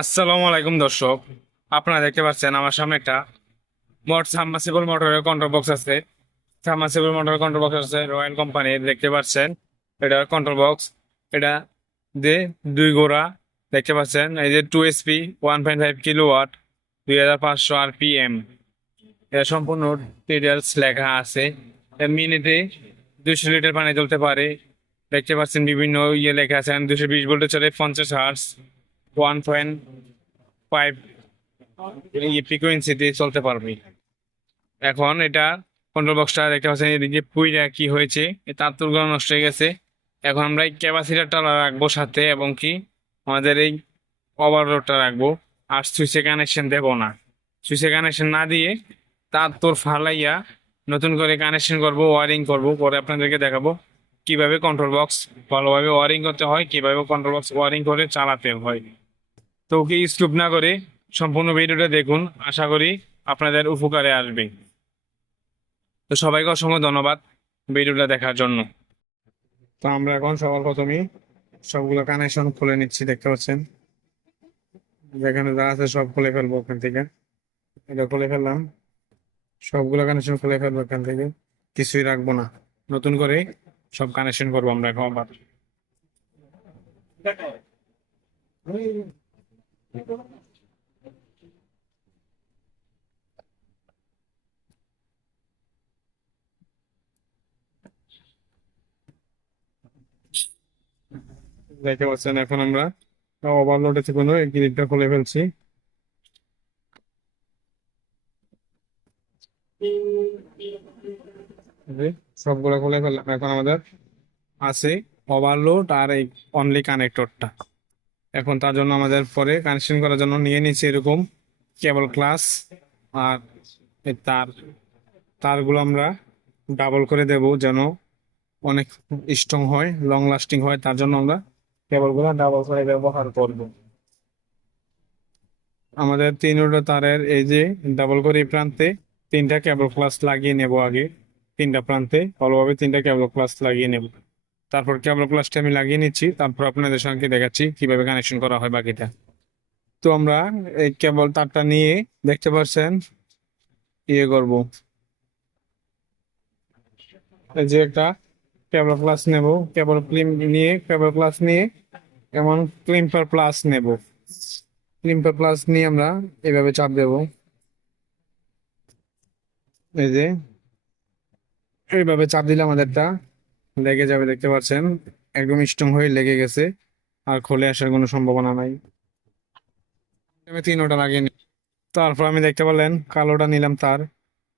আসসালামু আলাইকুম দর্শক, আপনারা দেখতে পাচ্ছেন আমার সামনে একটা সাবমার্সিবল মোটরের কন্ট্রোল বক্স আছে। সাবমার্সিবল মোটরের কন্ট্রোল বক্স আছে রয়্যাল কোম্পানির, দেখতে পাচ্ছেন এটা কন্ট্রোল বক্স। এটা যে দুই গোড়া, দেখতে পাচ্ছেন এই যে 2 HP 1.5 কিলোওয়াট, 2500 RPM। এটা সম্পূর্ণ ডিটেলস লেখা আছে। মিনিটে 200 লিটার পানি তুলতে পারে। দেখতে পাচ্ছেন বিভিন্ন লেখা আছে, 220 ভোল্টে চলে, 50 হার্টজ, 1.5 ফ্রিকোয়েন্সিতে চলতে পারবে। এখন এটা কন্ট্রোল বক্সটা দেখতে পাচ্ছেন এদিকে পুইরা কি হয়েছে, তার তুলগুলো নষ্ট হয়ে গেছে। এখন আমরা এই ক্যাপাসিটারটা রাখবো সাথে, এবং কি আমাদের এই ওভারলোডটা রাখবো। আর সুইচে কানেকশন দেব না। সুইচে কানেকশন না দিয়ে তার তোর ফালাইয়া নতুন করে কানেকশন করব, ওয়ারিং করব, পরে আপনাদেরকে দেখাবো কিভাবে কন্ট্রোল বক্স ভালোভাবে ওয়ারিং করতে হয়, কিভাবে কন্ট্রোল বক্স ওয়ারিং করে চালাতে হয়। তো ওকে স্কিপ না করে সম্পূর্ণ ভিডিওটা দেখুন, আশা করি আপনাদের উপকারে আসবে। তো সবাইকে অসংখ্য ধন্যবাদ ভিডিওটা দেখার জন্য। তো আমরা এখন সবার প্রথমেই সবগুলো কানেকশন খুলে নিচ্ছি, দেখতে পাচ্ছেন যেখানে যা আছে সব খুলে ফেলবো ওখান থেকে। এটা খুলে ফেললাম, সবগুলো কানেকশন খুলে ফেলবো এখান থেকে, কিছুই রাখবো না। নতুন করে সব কানেকশন করবো আমরা এখন আবার। দেখতে পাচ্ছেন এখন আমরা ওভারলোড আছে কোনো এই ক্লিপটা খুলে ফেলছি। এই যে সবগুলো খুলে ফেললাম। এখন আমাদের আছে ওভারলোড আর এই অনলি কানেক্টরটা। এখন তার জন্য আমাদের পরে কানেকশন করার জন্য নিয়ে নিচ্ছি এরকম কেবল ক্লাস। আর এই তারগুলো আমরা ডাবল করে দেব, যেন অনেক স্ট্রং হয়, লং লাস্টিং হয়। তার জন্য আমরা কেবলগুলো ডাবল করে ব্যবহার করব। আমাদের 3টা তারের এই যে ডাবল করে এই প্রান্তে 3টা কেবল ক্লাস লাগিয়ে নেব আগে। 3টা প্রান্তে ভালোভাবে 3টা কেবল ক্লাস লাগিয়ে নেব। তারপর কেবল ক্লাসটা আমি লাগিয়ে নিচ্ছি, তারপর আপনাদের সঙ্গে দেখাচ্ছি কিভাবে কানেকশন করা হয় বাকিটা। তো আমরা এই কেবল তারটা নিয়ে, দেখতে পাচ্ছেন, করব। এই যে একটা কেবল ক্লাস নেব, কেবল ক্লিম নিয়ে কেবল ক্লাস নিয়ে এমন ক্লিম্পার প্লাস নেব। ক্লিম্পার প্লাস নিয়ে আমরা এভাবে চাপ দেব। এই যে এইভাবে চাপ দিলে আমাদেরটা লেগে যাবে, দেখতে পাচ্ছেন একদম স্ট্রং হয়ে লেগে গেছে, আর খুলে আসার কোনো সম্ভাবনা নাই। আমি 3টা লাগিয়ে নিই। তারপর আমি দেখতে পেলেন কালোটা নিলাম তার।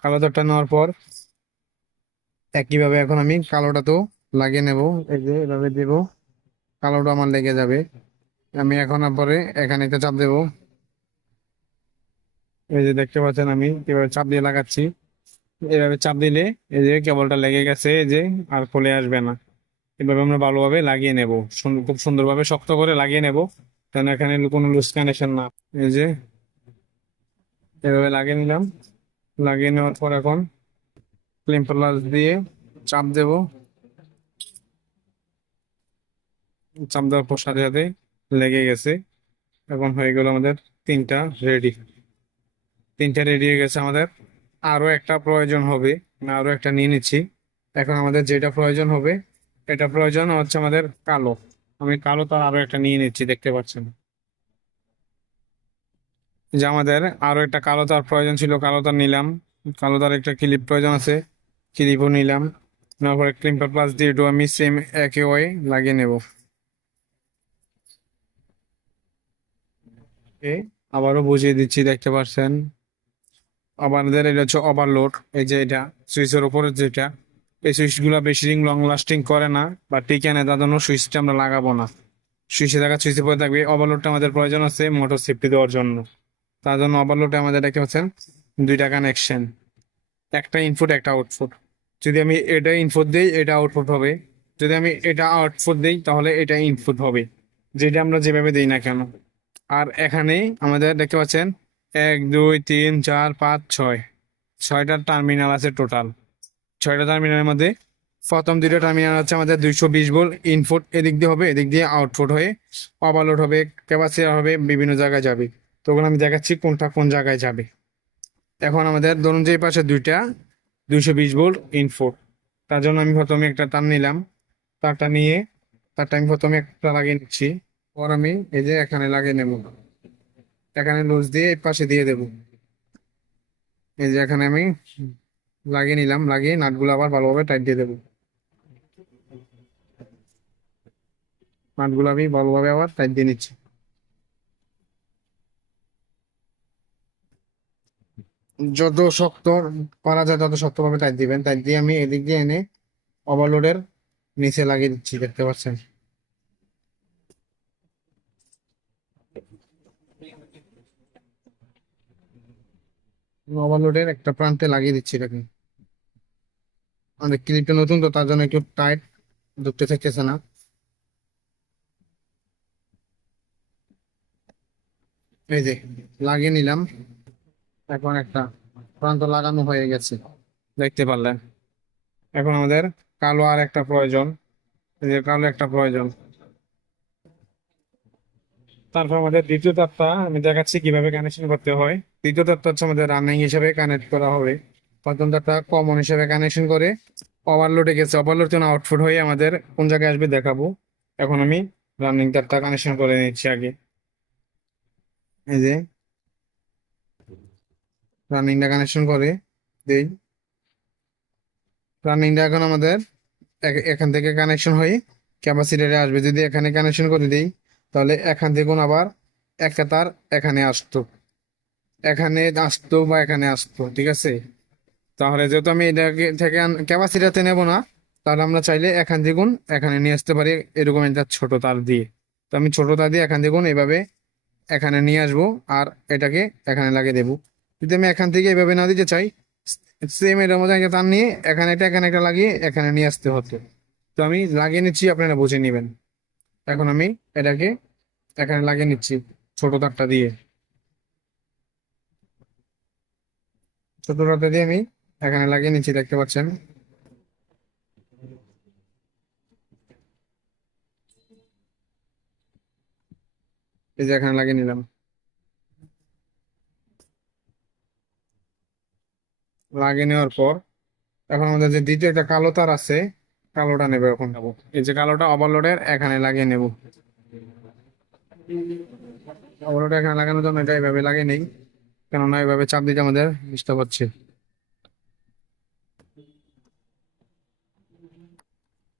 কালো তারটা নেওয়ার পর একইভাবে এখন আমি কালোটা তো লাগিয়ে নেব। এই যে এভাবে দেব, কালোটা আমার লেগে যাবে। আমি এখন পরে এখানে একটা চাপ দেব। এই যে দেখতে পাচ্ছেন আমি কিভাবে চাপ দিয়ে লাগাচ্ছি। এভাবে চাপ দিলে এই যে কেবলটা লেগে গেছে, এই যে আর খুলে আসবে না। এভাবে আমরা ভালোভাবে লাগিয়ে নেব, খুব সুন্দরভাবে শক্ত করে লাগিয়ে নেব, যেন এখানে কোনো লুজ কানেকশন না। এই যে এভাবে লাগিয়ে নিলাম। লাগিয়ে নেওয়ার পর এখন ক্লিপ প্লাস দিয়ে চাপ দেব। চাপ দেওয়ার পর সাথে সাথে লেগে গেছে। এখন হয়ে গেল আমাদের 3টা রেডি। 3টা রেডি হয়ে গেছে আমাদের। আরো একটা প্রয়োজন হবে, না আরো একটা নিয়ে নিচ্ছি। এখন আমাদের যেটা প্রয়োজন হবে, এটা প্রয়োজন হচ্ছে আমাদের কালো। আমি কালো তার আরো একটা নিয়ে নিচ্ছি, দেখতে পাচ্ছেন যে আমাদের আরো একটা কালো তার প্রয়োজন ছিল, কালো তার নিলাম। কালো তার একটা ক্লিপ প্রয়োজন আছে, ক্লিপও নিলাম। নেওয়ার পরে ক্লিপার প্লাস দিয়ে একটু আমি সেম একই ওয়ে লাগিয়ে নেব। আবারও বুঝিয়ে দিচ্ছি, দেখতে পাচ্ছেন আমাদের এটা হচ্ছে ওভারলোড। এই যে এটা সুইচের উপরে যেটা, এই সুইচগুলো বেশি দিন লং লাস্টিং করে না বা টিকে না, তার জন্য সুইচটা আমরা লাগাবো না। সুইচে থাকা সুইচে পরে থাকবে। ওভারলোডটা আমাদের প্রয়োজন আছে মোটর সেফটি দেওয়ার জন্য। তার জন্য ওভারলোডে আমাদের দেখতে পাচ্ছেন 2টা কানেকশন, একটা ইনপুট একটা আউটপুট। যদি আমি এটা ইনপুট দিই এটা আউটপুট হবে, যদি আমি এটা আউটপুট দিই তাহলে এটা ইনপুট হবে, যেটা আমরা যেভাবে দিই না কেন। আর এখানে আমাদের দেখতে পাচ্ছেন 1 2 3 4 5 6, 6টা টার্মিনাল আছে টোটাল। 6টা টার্মিনালের মধ্যে প্রথম দুটো টার্মিনাল হচ্ছে আমাদের 220 ভোল্ট ইনপুট এদিক দিয়ে হবে, এদিক দিয়ে আউটপুট হয়ে ওভারলোড হবে, ক্যাপাসিটি হবে, বিভিন্ন জায়গায় যাবে। তো ওগুলো আমি দেখাচ্ছি কোনটা কোন জায়গায় যাবে। এখন আমাদের ধরুন যে এই পাশে দুইটা 220 ভোল্ট ইনপুট, তার জন্য আমি প্রথমে একটা তার নিলাম। তারটা নিয়ে তারটা আমি প্রথমে একটা লাগিয়ে নিচ্ছি, পর আমি এই যে এখানে লাগিয়ে নেব, এখানে লুজ দিয়ে এই পাশে দিয়ে দেব। এই যে এখানে আমি লাগিয়ে নিলাম, লাগিয়ে নাটগুলো আবার ভালোভাবে টাইট দিয়ে দেবো। নাটগুলো আমি ভালোভাবে আবার টাইট দিয়ে নিচ্ছি। যত শক্ত করা যায় তত শক্তভাবে টাইট দিবেন। টাইট দিয়ে আমি এদিক দিয়ে এনে ওভারলোডের নিচে লাগিয়ে দিচ্ছি, দেখতে পাচ্ছেন। ওভারলোডের একটা প্রান্তে লাগিয়ে দিচ্ছি এটাকে। আমাদের ক্লিপটা নতুন তো, তার জন্য একটু টাইট ঢুকতে থাকতেছে না। এই যে লাগিয়ে নিলাম, এখন একটা প্রান্ত লাগানো হয়ে গেছে, দেখতে পারলেন। এখন আমাদের কালো আর একটা প্রয়োজন, এই যে কালো একটা প্রয়োজন। তারপর আমাদের দ্বিতীয় তারটা আমি দেখাচ্ছি কিভাবে কানেকশন করতে হয়। দ্বিতীয় তারটা হচ্ছে আমাদের রানিং হিসেবে কানেক্ট করা হবে। প্রথম তারটা কমন হিসেবে কানেকশন করে ওভারলোডে গেছে, ওভারলোড যেন আউটপুট হয়ে আমাদের কোন জায়গায় আসবে দেখাবো। এখন আমি রানিং তারটা কানেকশন করে নিচ্ছি আগে। এই যে রানিংটা কানেকশন করে দেই। রানিংটা এখন আমাদের এখান থেকে কানেকশন হয়ে ক্যাপাসিটরে আসবে। যদি এখানে কানেকশন করে দিই তাহলে এখান থেকে আবার একটা তার এখানে আসতো, এখানে আসতো বা এখানে আসতো, ঠিক আছে। তাহলে যেহেতু আমি এটাকে থেকে ক্যাপাসিটাতে নেব না, তাহলে আমরা চাইলে এখান থেকে এখানে নিয়ে আসতে পারি, এরকম একটা ছোট তার দিয়ে। তো আমি ছোট তার দিয়ে এখান থেকে এভাবে এখানে নিয়ে আসবো, আর এটাকে এখানে লাগিয়ে দেবো। যদি আমি এখান থেকে এভাবে না দিতে চাই, সেম এটার মধ্যে একটা তার নিয়ে এখানে একটা লাগিয়ে এখানে নিয়ে আসতে হতো। তো আমি লাগিয়ে নিচ্ছি, আপনারা বুঝে নেবেন। এখন আমি এটাকে এখানে লাগিয়ে নিচ্ছি ছোট তারটা দিয়ে। ছোট তারটা দিয়ে আমি এখানে লাগিয়ে নিচ্ছি, দেখতে পাচ্ছেন। এই যে এখানে লাগিয়ে নিলাম। লাগিয়ে নেওয়ার পর এখন আমাদের যে দ্বিতীয় একটা কালো তার আছে, কালোটা নেবে এখন নেবো। এই যে কালোটা ওভারলোডের এখানে লাগিয়ে নেব। ওভারলোড এখানে লাগানোর জন্য এটা এইভাবে লাগিয়ে নেই, কেননা এইভাবে চাপ দিতে আমাদের ডিস্টার্ব হচ্ছে।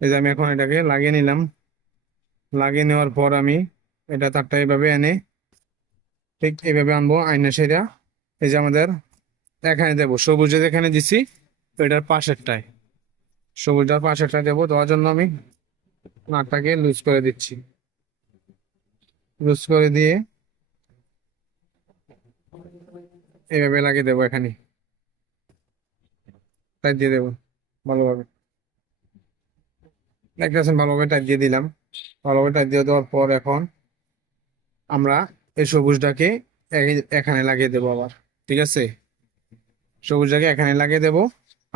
এই যে আমি এখন এটাকে লাগিয়ে নিলাম। লাগিয়ে নেওয়ার পর আমি এটা তারটা এইভাবে এনে ঠিক এইভাবে আনবো আয়না সেরা। এই যে আমাদের এখানে দেবো, সবুজ যেখানে দিছি এটার পাশেরটায়, সবুজটার পাশেরটায় দেবো। দেওয়ার জন্য আমি নাটটাকে লুজ করে দিচ্ছি। লুজ করে দিয়ে এইভাবে লাগিয়ে দেবো, এখানে টাইট দিয়ে দেবো ভালোভাবে। দেখতেছেন ভালোভাবে টাইট দিয়ে দিলাম। ভালোভাবে টাইট দিয়ে দেওয়ার পর এখন আমরা এই সবুজটাকে এখানে লাগিয়ে দেবো আবার, ঠিক আছে। সবুজটাকে এখানে লাগিয়ে দেবো,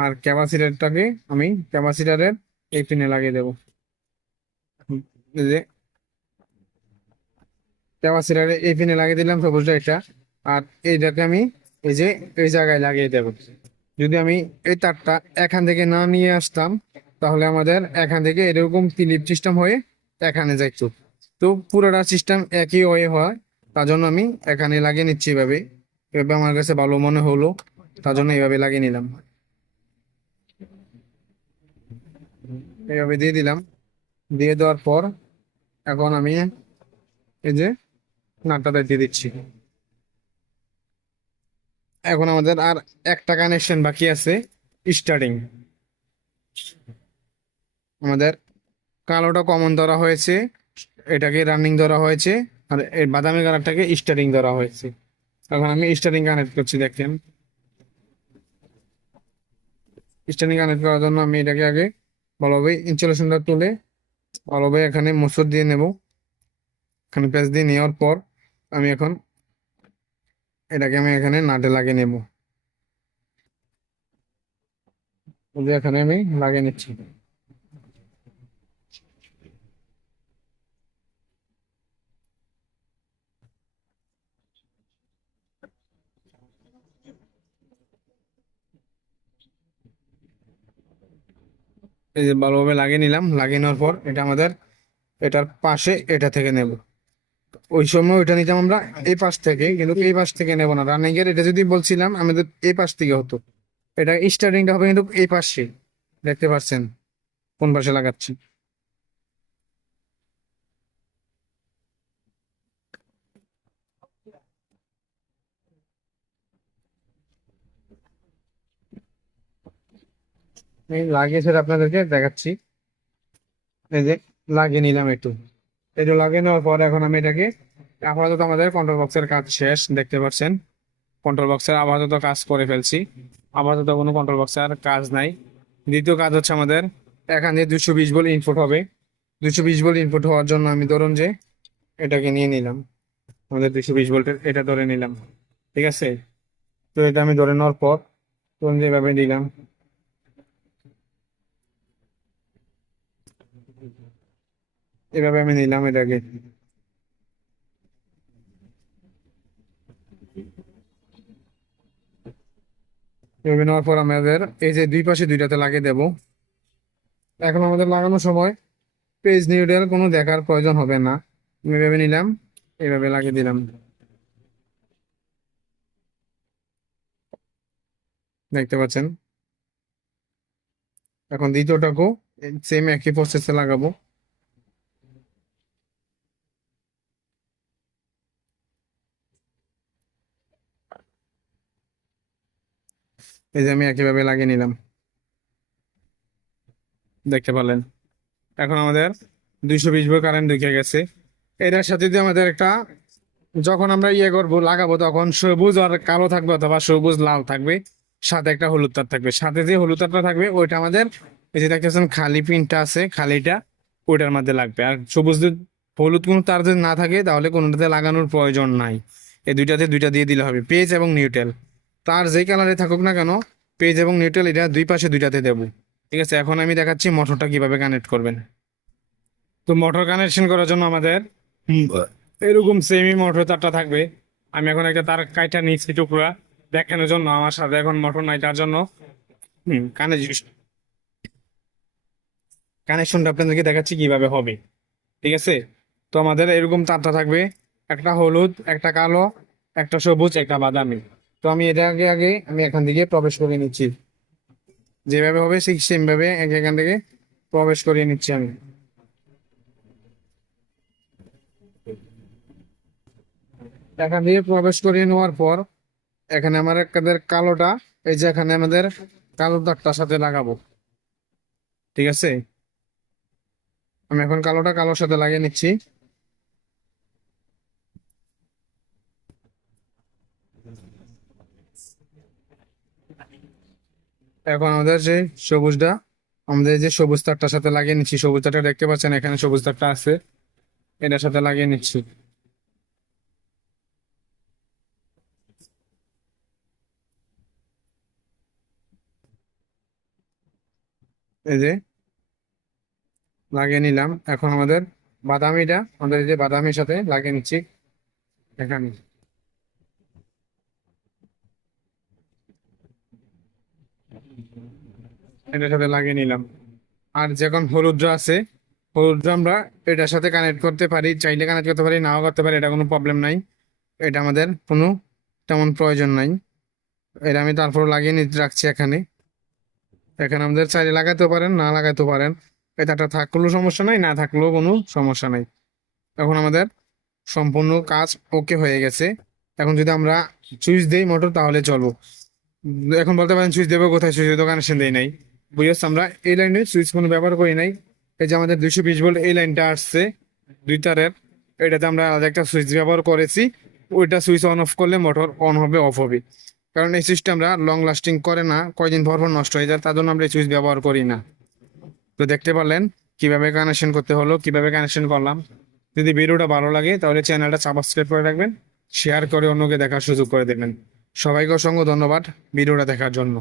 আর ক্যাপাসিটারটাকে আমি ক্যাপাসিটারের এই পিনে লাগিয়ে দেবো। এই যে ক্যাপাসিটারে এই পিনে লাগিয়ে দিলাম সবুজটা এটা, আর এইটাকে আমি এই যে এই জায়গায় লাগিয়ে দেবো। যদি আমি এই তারটা এখান থেকে না নিয়ে আসতাম, তাহলে আমাদের এখান থেকে এরকম ক্লিপ সিস্টেম হয়ে এখানে যাইতো। তো পুরোটা সিস্টেম একই ওয়ে হয়, তার জন্য আমি এখানে লাগিয়ে নিচ্ছি এভাবে। এভাবে আমার কাছে ভালো মনে হলো, তার জন্য এইভাবে লাগিয়ে নিলাম। এইভাবে দিয়ে দিলাম। দিয়ে দেওয়ার পর এখন আমি এই যে নাটটা দিয়ে দিচ্ছি। এখন আমাদের আর একটা কানেকশন বাকি আছে, স্টার্টিং। আমাদের কালোটা কমন ধরা হয়েছে, এটাকে রানিং ধরা হয়েছে, আর এই বাদামি কালারটাকে স্টারিং ধরা হয়েছে। এখন আমি স্টারিং কানেক্ট করছি, দেখেন। স্টারিং কানেক্ট করার জন্য আমি এটাকে আগে ভালোভাবে ইনসুলেশনটা তুলে ভালোভাবে এখানে মোচড় দিয়ে নেব। এখানে প্যাচ দিয়ে নেওয়ার পর আমি এখন এটাকে আমি এখানে নাটে লাগিয়ে নেব। এই যে এখানে আমি লাগিয়ে নিচ্ছি। এই যে ভালোভাবে লাগিয়ে নিলাম, লাগিয়ে নেওয়ার পর এটা আমাদের এটার পাশে এটা থেকে নেব। ওই সময় ওইটা নিতাম আমরা এই পাশ থেকে, কিন্তু এই পাশ থেকে নেব না। রানিং এর এটা যদি বলছিলাম আমাদের এই পাশ থেকে হতো, এটা স্টার্টিংটা হবে কিন্তু এই পাশে। দেখতে পাচ্ছেন কোন পাশে লাগাচ্ছি। আমি লাগিয়ে সেটা আপনাদেরকে দেখাচ্ছি। এই যে লাগিয়ে নিলাম একটু, একটু লাগিয়ে নেওয়ার পর এখন আমি এটাকে, আপাতত আমাদের কন্ট্রোল বক্সের কাজ শেষ। দেখতে পাচ্ছেন কন্ট্রোল বক্সের আপাতত কাজ করে ফেলছি। আপাতত কোনো কন্ট্রোল বক্সের আর কাজ নাই। দ্বিতীয় কাজ হচ্ছে আমাদের এখানে 220 ভোল্ট ইনপুট হবে। 220 ভোল্ট ইনপুট হওয়ার জন্য আমি ধরুন যে এটাকে নিয়ে নিলাম, আমাদের 220 ভোল্টের এটা ধরে নিলাম। ঠিক আছে, তো এটা আমি ধরে নেওয়ার পর ধরুন যে এভাবে দিলাম, এভাবে আমি নিলাম এটাকে। এভাবে নেওয়ার পর আমাদের এই যে দুই পাশে দুইটাতে লাগিয়ে দেব। এখন আমাদের লাগানোর সময় পেজ নিউডেল কোনো দেখার প্রয়োজন হবে না। আমি এভাবে নিলাম, এভাবে লাগিয়ে দিলাম। দেখতে পাচ্ছেন। এখন দ্বিতীয়টাকেও সেম একই প্রসেসে লাগাবো। এই যে আমি একইভাবে লাগিয়ে নিলাম, দেখতে পারলেন। এখন আমাদের 220 ভোল্ট কারেন্ট ঢুকে গেছে। এটার সাথে যদি আমাদের একটা, যখন আমরা ইয়ে করবো লাগাবো তখন সবুজ আর কালো থাকবে অথবা সবুজ লাল থাকবে, সাথে একটা হলুদ তার থাকবে। সাথে যে হলুদ তারটা থাকবে ওইটা আমাদের এই যে দেখতেছেন খালি পিনটা আছে, খালিটা ওইটার মধ্যে লাগবে। আর সবুজ হলুদ কোনো তার যদি না থাকে তাহলে কোনোটাতে লাগানোর প্রয়োজন নাই। এই দুইটাতে দুইটা দিয়ে দিলে হবে, পেজ এবং নিউট্রাল। তার যেই কালারে থাকুক না কেন, পেজ এবং নিউট্রাল এটা দুই পাশে দুইটাতে দেবো। ঠিক আছে, এখন আমি দেখাচ্ছি মোটরটা কিভাবে কানেক্ট করবেন। তো মোটর কানেকশন করার জন্য আমাদের হুম, এরকম সেমি মোটর তারটা থাকবে। আমি এখন একটা তার কাইটা নিচ্ছি টুকরা দেখানোর জন্য। আমার সাথে এখন মোটর নাই, তার জন্য কানেকশনটা আপনাদেরকে দেখাচ্ছি কিভাবে হবে। ঠিক আছে, তো আমাদের এরকম তারটা থাকবে, একটা হলুদ, একটা কালো, একটা সবুজ, একটা বাদামি। তো আমি এটা আগে আগে আমি এখান থেকে প্রবেশ করে নিচ্ছি, যেভাবে হবে ঠিক সেম ভাবে এখান থেকে প্রবেশ করিয়ে নিচ্ছি আমি। এখান দিয়ে প্রবেশ করিয়ে নেওয়ার পর এখানে আমার একাদের কালোটা, এই যে এখানে আমাদের কালো দাগটার সাথে লাগাবো। ঠিক আছে, আমি এখন কালোটা কালোর সাথে লাগিয়ে নিচ্ছি। এখন আমাদের যে সবুজটা, আমাদের যে সবুজ তারটার সাথে লাগিয়ে নিচ্ছি, সবুজ তারটা দেখতে পাচ্ছেন এখানে সবুজ তারটা আছে, এটার সাথে লাগিয়ে নিচ্ছি। এই যে লাগিয়ে নিলাম। এখন আমাদের বাদামিটা, আমাদের এই যে বাদামির সাথে লাগিয়ে নিচ্ছি এখানে। এটার সাথে লাগিয়ে নিলাম। আর যখন হলুদটা আছে, হলুদটা আমরা এটার সাথে কানেক্ট করতে পারি, চাইলে কানেক্ট করতে পারি, নাও করতে পারি, এটা কোনো প্রবলেম নাই। এটা আমাদের কোনো তেমন প্রয়োজন নাই। এটা আমি তারপর লাগিয়ে নিতে রাখছি এখানে। এখানে আমাদের চাইলে লাগাতে পারেন, না লাগাতে পারেন, এটা থাকলেও সমস্যা নাই, না থাকলেও কোনো সমস্যা নাই। এখন আমাদের সম্পূর্ণ কাজ ওকে হয়ে গেছে। এখন যদি আমরা সুইচ দেই মোটর তাহলে চলবো। এখন বলতে পারেন সুইচ দেবো কোথায়, সুইচের তো কানেকশন দেই নাই। বুঝেছ, আমরা এই লাইনে সুইচ কোনো ব্যবহার করি নাই। এই যে আমাদের 220 ভোল্ট এই লাইনটা আসছে দুই তারের, এটাতে আমরা আলাদা একটা সুইচ ব্যবহার করেছি। ওইটা সুইচ অন অফ করলে মোটর অন হবে অফ হবে। কারণ এই সুইচটা আমরা লং লাস্টিং করে না, কয়দিন পর পর নষ্ট হয়ে যায়, তার জন্য আমরা এই সুইচ ব্যবহার করি না। তো দেখতে পারলেন কিভাবে কানেকশন করতে হলো, কিভাবে কানেকশন করলাম। যদি ভিডিওটা ভালো লাগে তাহলে চ্যানেলটা সাবস্ক্রাইব করে রাখবেন, শেয়ার করে অন্যকে দেখার সুযোগ করে দেবেন। সবাইকে অসংখ্য ধন্যবাদ ভিডিওটা দেখার জন্য।